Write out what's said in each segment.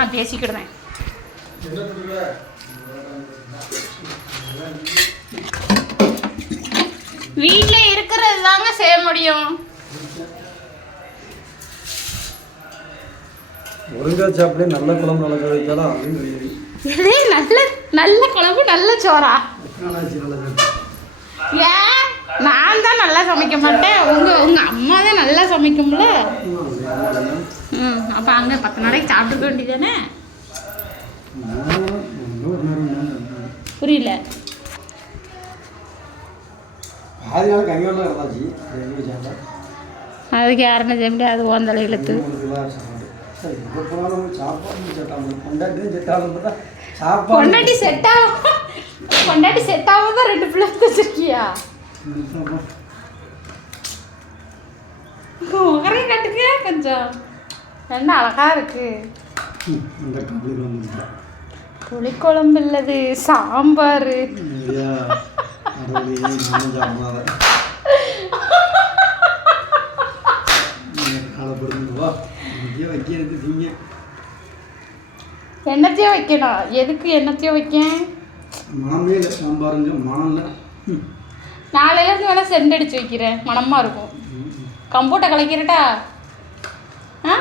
நான் பேசிக்கிடுவேன். வீட்டில் இருக்கிறது தாங்க செய்ய முடியும். ஒருங்கா சாப்பிட நல்ல குழம்பு நல்ல வைக்கலாம். நல்ல நல்ல குழம்பு நல்ல சோறா? ஏன் நான் தான் நல்லா சமைக்க மாட்டேன், உங்க அம்மா தான் நல்லா சமைக்கும்ல. அப்போ அங்கே 10 நாளைக்கு சாப்பிட்டுக்க வேண்டியதானே? புரியல. அதுக்கு யாருன்னு செய்ய முடியாது, அது ஓந்தலை இழுத்து. பொண்டாட்டி செட் ஆகும், பொண்டாட்டி செட் ஆகும் தான் 2 பிள்ளை வச்சிருக்கியா? முகரை கட்டுக்க கொஞ்சம் என்ன அழகா இருக்கு. புளிக்குழம்பு இல்லது சாம்பார். என்னத்தையும் வைக்கணும்? எதுக்கு என்னத்தையும் வைக்க? மனமே இல்லை சாம்பாருங்க, மனம் இல்லை. நாளையிலேருந்து வேணா சென்ட் அடிச்சு வைக்கிறேன், மனமா இருக்கும். கம்போட்டை கலக்கிறட்டா? ஆ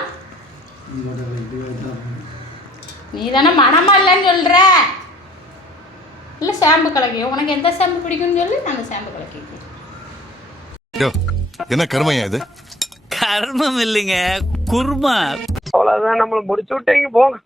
நீ தானே மனமா இல்லைன்னு சொல்ற. இல்லை ஷாம்பு கலக்கி, உனக்கு எந்த ஷாம்பு பிடிக்கும்னு சொல்லி நான் அந்த ஷாம்பு கலக்கி. என்ன கர்மையா இது? கர்மம் இல்லைங்க, குர்மா. அவ்வளோதான், நம்மளை முடிச்சு விட்டீங்க போங்க.